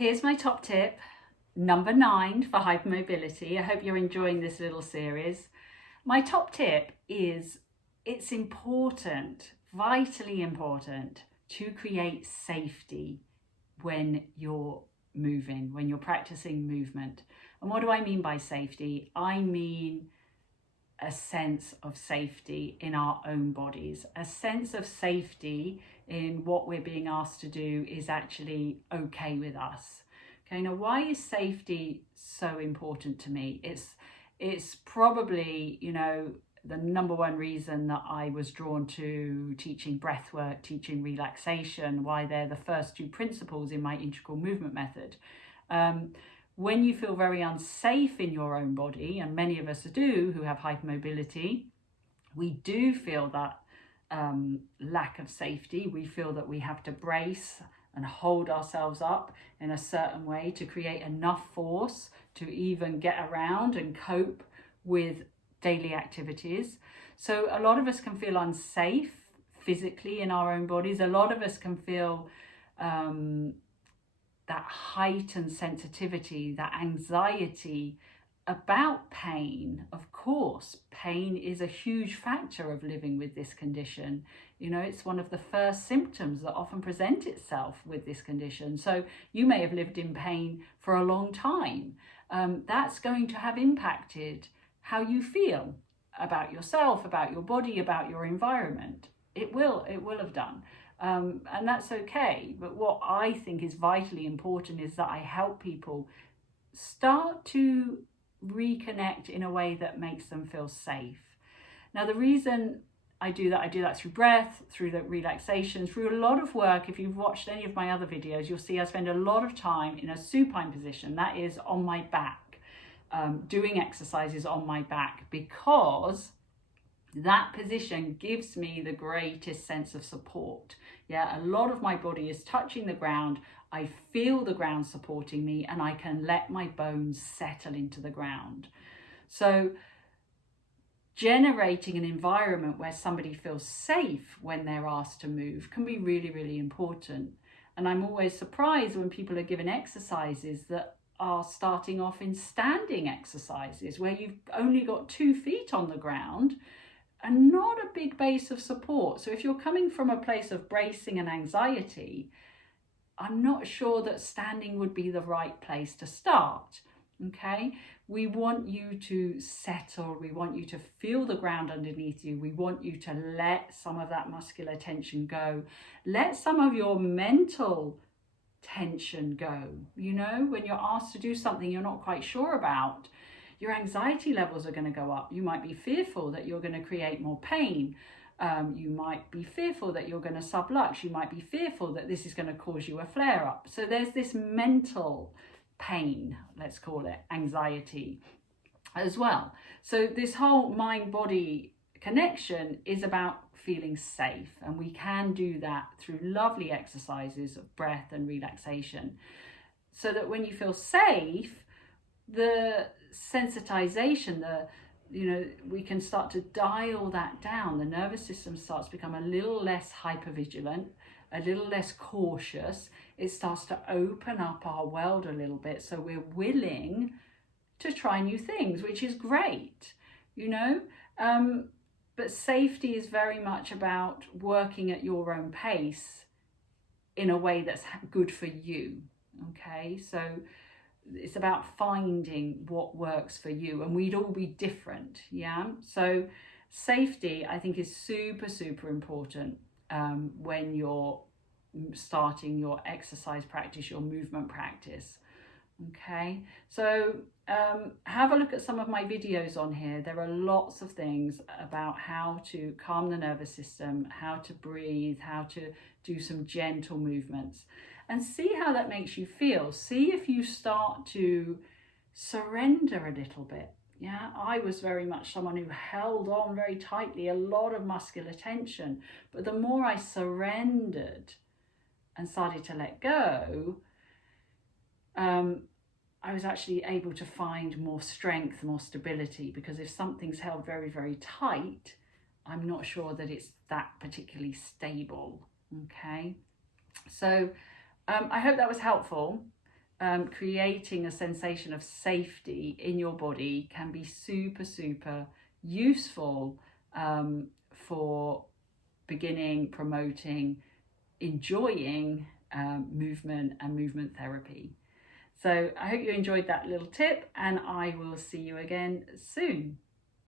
Here's my top tip, number 9 for hypermobility. I hope you're enjoying this little series. My top tip is it's important, vitally important, to create safety when you're moving, when you're practicing movement. And what do I mean by safety? I mean a sense of safety in our own bodies. A sense of safety in what we're being asked to do is actually okay with us. Okay, now why is safety so important to me? It's probably, the number one reason that I was drawn to teaching breathwork, teaching relaxation, why they're the first 2 principles in my integral movement method. When you feel very unsafe in your own body, and many of us do who have hypermobility, we do feel that lack of safety. We feel that we have to brace and hold ourselves up in a certain way to create enough force to even get around and cope with daily activities. So a lot of us can feel unsafe physically in our own bodies. A lot of us can feel that heightened sensitivity, that anxiety about pain. Of course, pain is a huge factor of living with this condition. It's one of the first symptoms that often present itself with this condition. So you may have lived in pain for a long time. That's going to have impacted how you feel about yourself, about your body, about your environment. It will have done. And that's okay. But what I think is vitally important is that I help people start to reconnect in a way that makes them feel safe. Now, the reason I do that through breath, through the relaxation, through a lot of work. If you've watched any of my other videos, you'll see I spend a lot of time in a supine position, that is on my back, doing exercises on my back, because that position gives me the greatest sense of support. A lot of my body is touching the ground. I feel the ground supporting me, and I can let my bones settle into the ground. So generating an environment where somebody feels safe when they're asked to move can be really, really important. And I'm always surprised when people are given exercises that are starting off in standing exercises where you've only got 2 feet on the ground and not a big base of support. So if you're coming from a place of bracing and anxiety, I'm not sure that standing would be the right place to start. Okay, we want you to settle, we want you to feel the ground underneath you, we want you to let some of that muscular tension go, let some of your mental tension go. When you're asked to do something you're not quite sure about, your anxiety levels are going to go up. You might be fearful that you're going to create more pain. You might be fearful that you're going to sublux. You might be fearful that this is going to cause you a flare up. So there's this mental pain, let's call it, anxiety as well. So this whole mind-body connection is about feeling safe, and we can do that through lovely exercises of breath and relaxation, so that when you feel safe, the sensitization, we can start to dial that down. The nervous system starts to become a little less hypervigilant, a little less cautious. It starts to open up our world a little bit, so we're willing to try new things, which is great, but safety is very much about working at your own pace in a way that's good for you. Okay, so it's about finding what works for you, and we'd all be different. So safety, I think, is super, super important when you're starting your exercise practice, your movement practice. Okay, so have a look at some of my videos on here. There are lots of things about how to calm the nervous system, how to breathe, how to do some gentle movements, and see how that makes you feel. See if you start to surrender a little bit. I was very much someone who held on very tightly, a lot of muscular tension, but the more I surrendered and started to let go, I was actually able to find more strength, more stability, because if something's held very, very tight, I'm not sure that it's that particularly stable. Okay, so I hope that was helpful. creating a sensation of safety in your body can be super, super useful for beginning, promoting, enjoying movement and movement therapy. So I hope you enjoyed that little tip, and I will see you again soon.